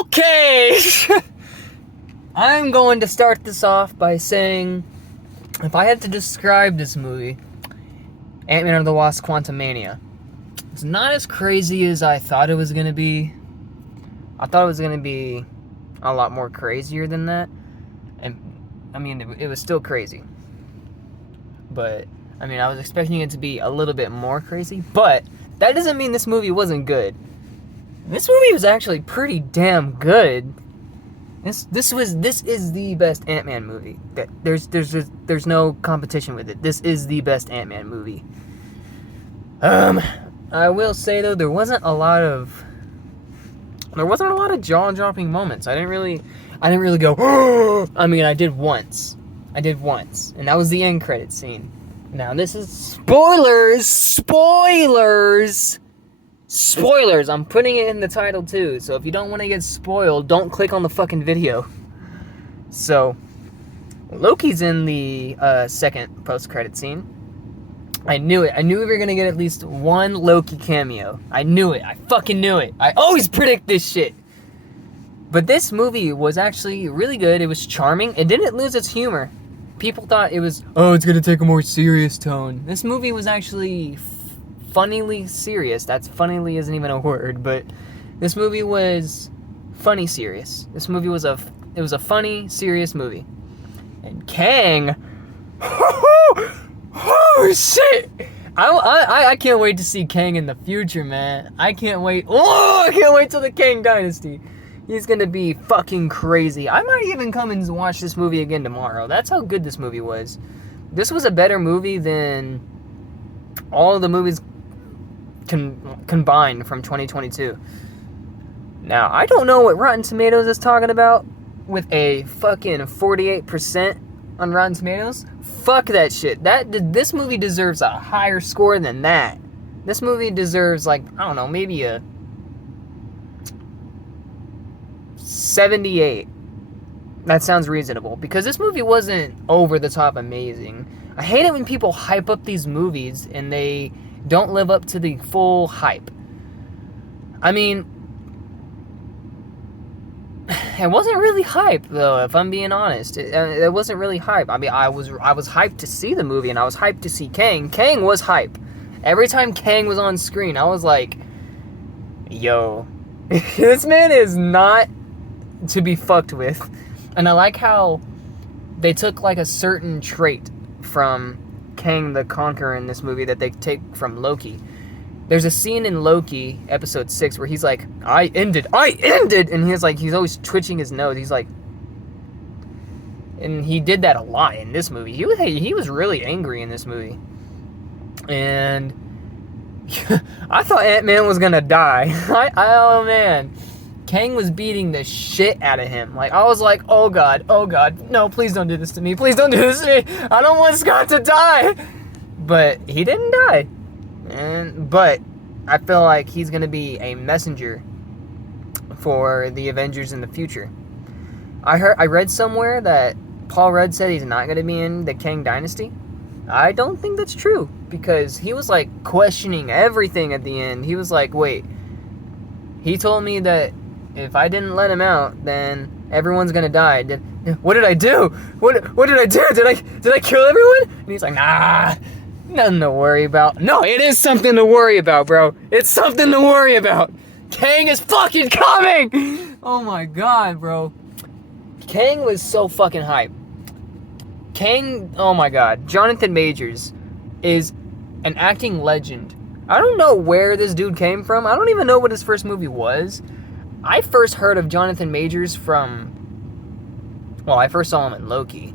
Okay! I'm going to start this off by saying, if I had to describe this movie, Man and The Wasp Quantumania, it's not as crazy as I thought it was going to be. I thought it was going to be a lot more crazier than that. And, I mean, it was still crazy. But, I mean, I was expecting it to be a little bit more crazy. But, that doesn't mean this movie wasn't good. This movie was actually pretty damn good. This is the best Ant-Man movie. There's no competition with it. This is the best Ant-Man movie. I will say though, there wasn't a lot of jaw-dropping moments. I didn't really go, oh! I mean, I did once, and that was the end credit scene. Now this is spoilers. I'm putting it in the title too, so if you don't want to get spoiled, don't click on the fucking video. So, Loki's in the second post-credit scene. I knew it. I knew we were gonna get at least one Loki cameo. I knew it. I fucking knew it. I always predict this shit. But this movie was actually really good. It was charming. It didn't lose its humor. People thought it was, it's gonna take a more serious tone. This movie was actually funnily serious. That's funnily isn't even a word, but this movie was funny serious. This movie was a funny serious movie. And Kang, oh shit! I can't wait to see Kang in the future, man. I can't wait. I can't wait till the Kang Dynasty. He's gonna be fucking crazy. I might even come and watch this movie again tomorrow. That's how good this movie was. This was a better movie than all of the movies combined from 2022. Now, I don't know what Rotten Tomatoes is talking about with a fucking 48% on Rotten Tomatoes. Fuck that shit. This movie deserves a higher score than that. This movie deserves, like, I don't know, maybe a 78. That sounds reasonable, because this movie wasn't over the top amazing. I hate it when people hype up these movies and they don't live up to the full hype. I mean, it wasn't really hype though, if I'm being honest. It wasn't really hype. I mean, I was hyped to see the movie, and I was hyped to see Kang. Kang was hype. Every time Kang was on screen, I was like, yo, this man is not to be fucked with. And I like how they took like a certain trait from Kang the Conqueror in this movie that they take from Loki. There's a scene in Loki, episode 6, where he's like, I ended, and he's always twitching his nose. He's like, and he did that a lot in this movie. He was really angry in this movie. And I thought Ant-Man was gonna die. Oh man. Kang was beating the shit out of him. Like, I was like, oh god, no, please don't do this to me. Please don't do this to me. I don't want Scott to die. But he didn't die. But I feel like he's gonna be a messenger for the Avengers in the future. I read somewhere that Paul Rudd said he's not gonna be in the Kang Dynasty. I don't think that's true, because he was like questioning everything at the end. He was like, wait, he told me that if I didn't let him out, then everyone's gonna die. What did I do? What did I do? Did I kill everyone? And he's like, nah, nothing to worry about. No, it is something to worry about, bro. It's something to worry about. Kang is fucking coming! Oh my god, bro. Kang was so fucking hype. Kang, oh my god. Jonathan Majors is an acting legend. I don't know where this dude came from. I don't even know what his first movie was. I first heard of Jonathan Majors I first saw him in Loki.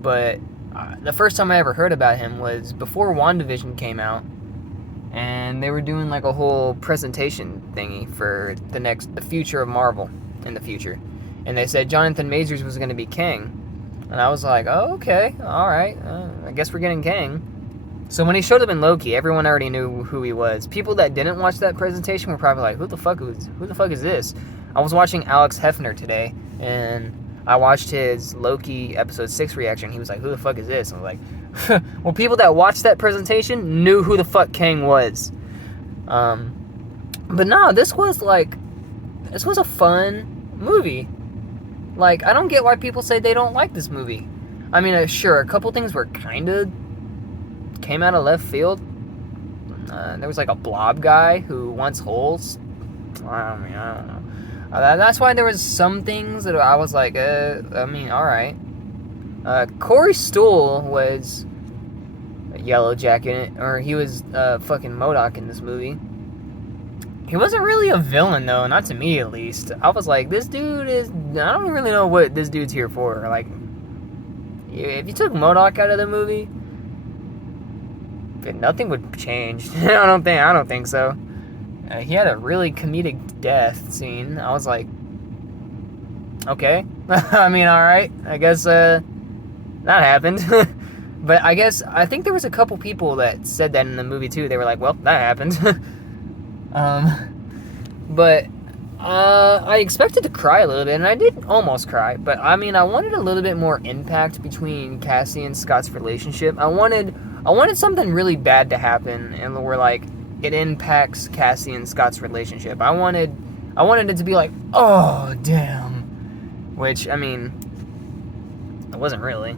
But the first time I ever heard about him was before WandaVision came out. And they were doing like a whole presentation thingy for the future of Marvel in the future. And they said Jonathan Majors was going to be Kang. And I was like, oh, okay, alright, I guess we're getting Kang. So when he showed up in Loki, everyone already knew who he was. People that didn't watch that presentation were probably like, who the fuck is this? I was watching Alex Hefner today, and I watched his Loki episode 6 reaction. He was like, who the fuck is this? And I was like, well, people that watched that presentation knew who the fuck Kang was. But no, this was a fun movie. Like, I don't get why people say they don't like this movie. I mean, sure, a couple things were kind of came out of left field. There was like a blob guy who wants holes. I don't know. That's why there was some things that I was like, alright. Corey Stoll was a Yellow Jacket, or he was fucking MODOK in this movie. He wasn't really a villain, though, not to me at least. I was like, this dude is... I don't really know what this dude's here for. Like, if you took MODOK out of the movie, nothing would change. I don't think so. He had a really comedic death scene. I was like, okay. I mean, alright. I guess, that happened. But I think there was a couple people that said that in the movie, too. They were like, well, that happened. But I expected to cry a little bit, and I did almost cry. But, I mean, I wanted a little bit more impact between Cassie and Scott's relationship. I wanted something really bad to happen, and where, like, it impacts Cassie and Scott's relationship. I wanted it to be like, oh, damn. Which, I mean, it wasn't really.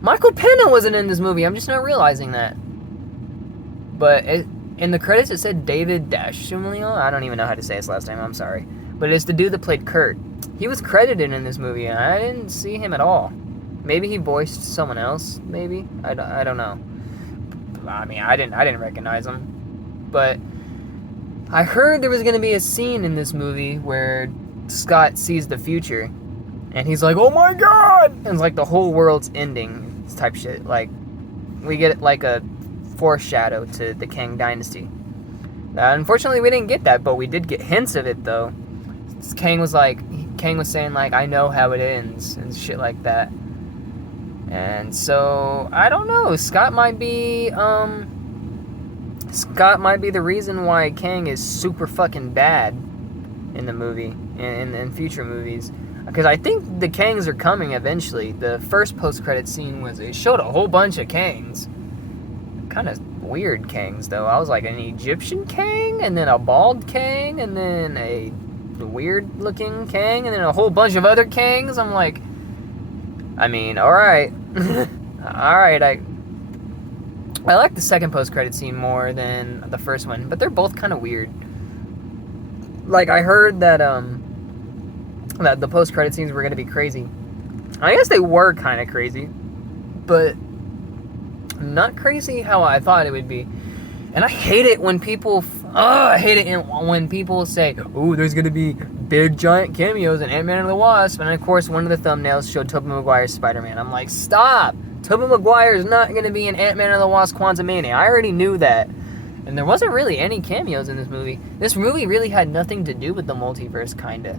Michael Pena wasn't in this movie. I'm just not realizing that. But in the credits, it said David Dashimilio. I don't even know how to say his last name. I'm sorry. But it's the dude that played Kurt. He was credited in this movie, and I didn't see him at all. Maybe he voiced someone else, maybe? I don't know. I mean, I didn't recognize him. But I heard there was going to be a scene in this movie where Scott sees the future, and he's like, oh my god! And it's like the whole world's ending type shit. Like, we get like a foreshadow to the Kang Dynasty. Unfortunately, we didn't get that, but we did get hints of it, though. Kang was saying, like, I know how it ends, and shit like that. And so, I don't know, Scott might be the reason why Kang is super fucking bad in the movie, in future movies. Because I think the Kangs are coming eventually. The first post-credit scene it showed a whole bunch of Kangs. Kind of weird Kangs, though. I was like, an Egyptian Kang, and then a bald Kang, and then a weird-looking Kang, and then a whole bunch of other Kangs. I'm like, I mean, alright. Alright, I like the second post-credit scene more than the first one, but they're both kind of weird. Like, I heard that that the post-credit scenes were going to be crazy. I guess they were kind of crazy, but not crazy how I thought it would be. And I hate it when people when people say, oh, there's going to be big giant cameos in Man and The Wasp, and of course one of the thumbnails showed Tobey Maguire's Spider-Man. I'm like, stop! Tobey Maguire is not going to be in Man and The Wasp Quantumania. I already knew that. And there wasn't really any cameos in this movie. This movie really had nothing to do with the multiverse, kinda.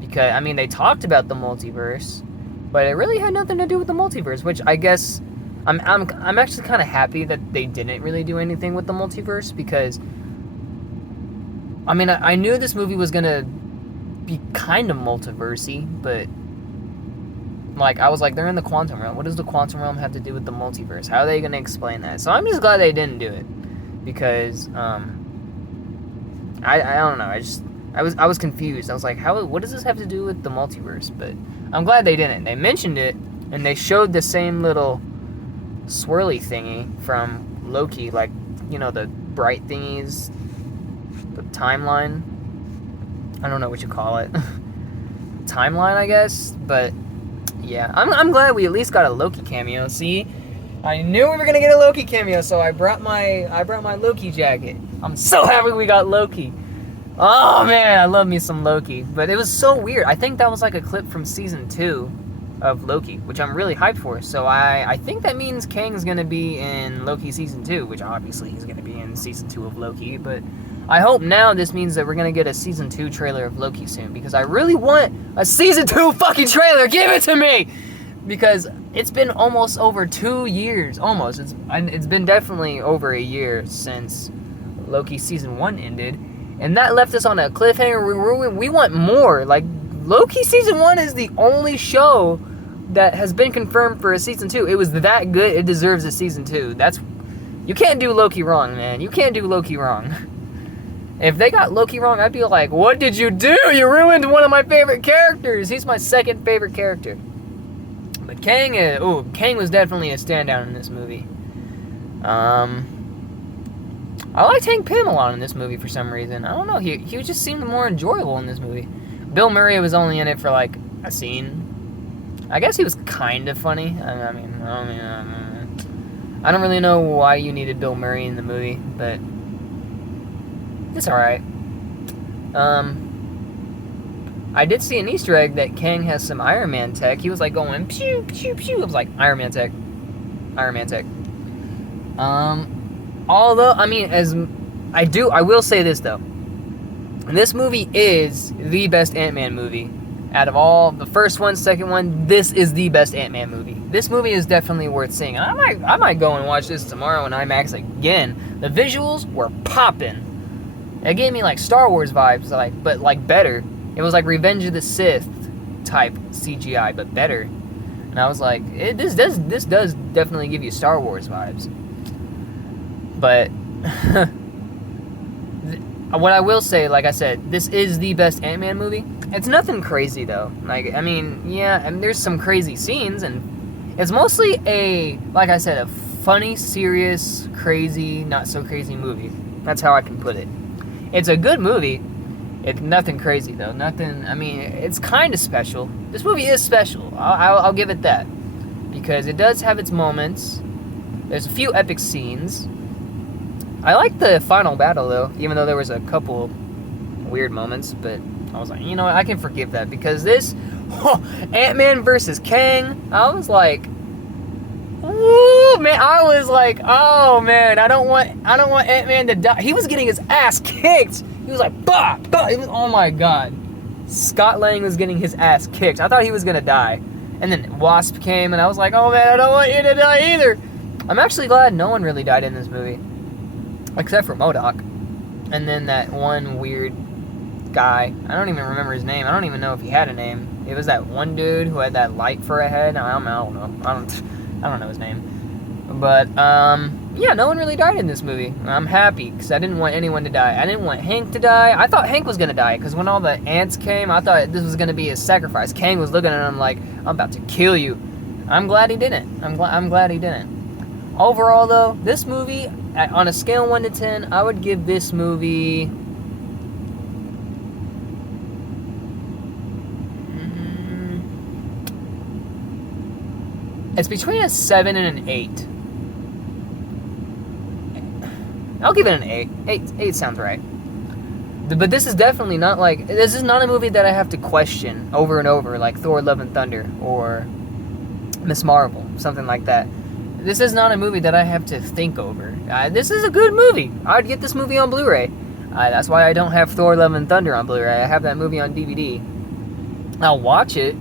Because, I mean, they talked about the multiverse, but it really had nothing to do with the multiverse, which I guess I'm actually kind of happy that they didn't really do anything with the multiverse, because I mean, I knew this movie was gonna be kind of multiversy, but like, I was like, they're in the quantum realm. What does the quantum realm have to do with the multiverse? How are they gonna explain that? So I'm just glad they didn't do it, because I don't know. I was confused. I was like, what does this have to do with the multiverse? But I'm glad they didn't. They mentioned it, and they showed the same little swirly thingy from Loki, like, you know, the bright thingies, the timeline. I don't know what you call it. Timeline, I guess. But yeah, I'm glad we at least got a Loki cameo. See, I knew we were gonna get a Loki cameo, so I brought my Loki jacket. I'm so happy we got Loki. Oh man, I love me some Loki. But it was so weird. I think that was like a clip from season 2 of Loki, which I'm really hyped for. So I think that means Kang's gonna be in Loki season 2, which obviously he's gonna be in season 2 of Loki. But I hope now this means that we're gonna get a season 2 trailer of Loki soon, because I really want a season 2 fucking trailer. Give it to me! Because it's been almost over 2 years. Almost. It's been definitely over a year since Loki season 1 ended. And that left us on a cliffhanger. We want more. Like, Loki season 1 is the only show that has been confirmed for a season 2. It was that good. It deserves a season 2. You can't do Loki wrong, man. You can't do Loki wrong. If they got Loki wrong, I'd be like, what did you do? You ruined one of my favorite characters. He's my second favorite character. But Kang was definitely a standout in this movie. I liked Hank Pym a lot in this movie for some reason. I don't know, he just seemed more enjoyable in this movie. Bill Murray was only in it for like a scene. I guess he was kind of funny. I don't really know why you needed Bill Murray in the movie, but it's alright. I did see an Easter egg that Kang has some Iron Man tech. He was like going pew pew pew. It was like Iron Man tech. Although, I mean, I will say this though. This movie is the best Ant-Man movie. Out of all the first one, second one, this is the best Ant-Man movie. This movie is definitely worth seeing. I might go and watch this tomorrow in IMAX again. The visuals were popping. It gave me like Star Wars vibes, but better. It was like Revenge of the Sith type CGI, but better. And I was like, this does definitely give you Star Wars vibes. But what I will say, like I said, this is the best Ant-Man movie. It's nothing crazy though. Like, I mean, yeah, and there's some crazy scenes, and it's mostly like I said, a funny, serious, crazy, not so crazy movie. That's how I can put it. It's a good movie. It's nothing crazy though. Nothing. I mean, it's kind of special. This movie is special. I'll give it that, because it does have its moments. There's a few epic scenes. I like the final battle though, even though there was a couple weird moments. But I was like, you know what? I can forgive that, because this Ant-Man versus Kang, I was like, ooh, man, I was like, oh man, I don't want Ant-Man to die. He was getting his ass kicked. He was like, bah, bah. Oh my god. Scott Lang was getting his ass kicked. I thought he was gonna die. And then Wasp came, and I was like, oh man, I don't want you to die either. I'm actually glad no one really died in this movie, except for MODOK. And then that one weird guy. I don't even remember his name. I don't even know if he had a name. It was that one dude who had that light for a head. I don't know. I don't know his name. But, yeah, no one really died in this movie. I'm happy, because I didn't want anyone to die. I didn't want Hank to die. I thought Hank was going to die, because when all the ants came, I thought this was going to be his sacrifice. Kang was looking at him like, I'm about to kill you. I'm glad he didn't. I'm glad he didn't. Overall, though, this movie, on a scale of 1 to 10, I would give this movie... It's between a 7 and an 8. I'll give it an 8. 8 sounds right. But this is definitely not like... This is not a movie that I have to question over and over, like Thor: Love and Thunder or Miss Marvel, something like that. This is not a movie that I have to think over. This is a good movie. I'd get this movie on Blu-ray. That's why I don't have Thor: Love and Thunder on Blu-ray. I have that movie on DVD. I'll watch it.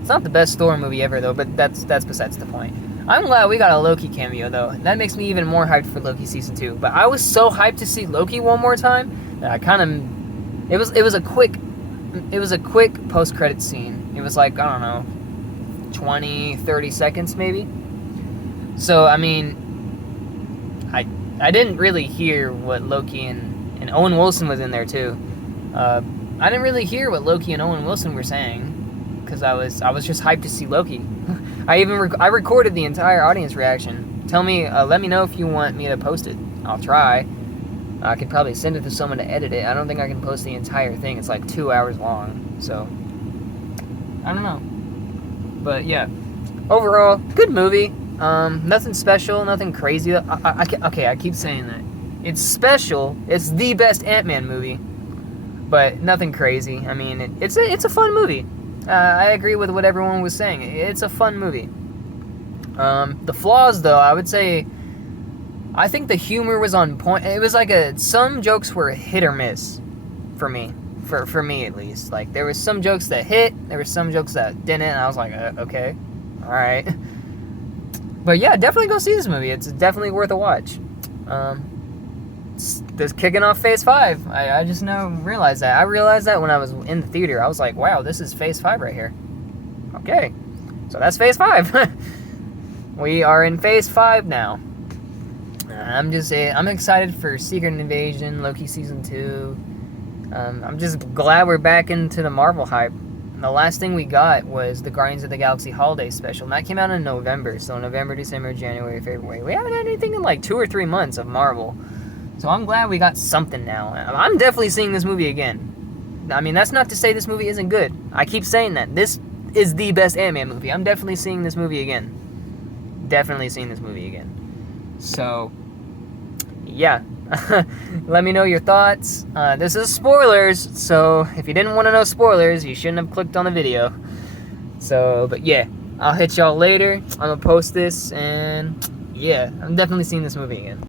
It's not the best Thor movie ever, though, but that's besides the point. I'm glad we got a Loki cameo, though. That makes me even more hyped for Loki Season 2. But I was so hyped to see Loki one more time that I kind of... It was a quick post-credit scene. It was like, I don't know, 20, 30 seconds maybe. So, I mean, I didn't really hear what Loki and Owen Wilson was in there, too. I didn't really hear what Loki and Owen Wilson were saying, because I was just hyped to see Loki. I recorded the entire audience reaction. Let me know if you want me to post it. I'll try. I could probably send it to someone to edit it. I don't think I can post the entire thing. It's like 2 hours long, so I don't know. But yeah, overall, good movie. Nothing special, nothing crazy. I keep saying that. It's special. It's the best Ant-Man movie, but nothing crazy. I mean, it's a fun movie. I agree with what everyone was saying. It's a fun movie. The flaws, though, I would say, I think the humor was on point. It was like some jokes were hit or miss for me. For me, at least. Like, there was some jokes that hit, there were some jokes that didn't, and I was like, okay, alright. But yeah, definitely go see this movie. It's definitely worth a watch. This kicking off Phase 5. I just realized that. I realized that when I was in the theater. I was like, wow, this is Phase 5 right here. Okay, so that's Phase 5. We are in Phase 5 now. I'm excited for Secret Invasion, Loki Season 2. I'm just glad we're back into the Marvel hype. The last thing we got was the Guardians of the Galaxy Holiday Special, and that came out in November. So November, December, January, February. We haven't had anything in like 2 or 3 months of Marvel. So I'm glad we got something now. I'm definitely seeing this movie again. I mean, that's not to say this movie isn't good. I keep saying that. This is the best Ant-Man movie. I'm definitely seeing this movie again. Definitely seeing this movie again. So, yeah. Let me know your thoughts. This is spoilers, so if you didn't want to know spoilers, you shouldn't have clicked on the video. So, but yeah, I'll hit y'all later. I'm gonna post this, and yeah, I'm definitely seeing this movie again.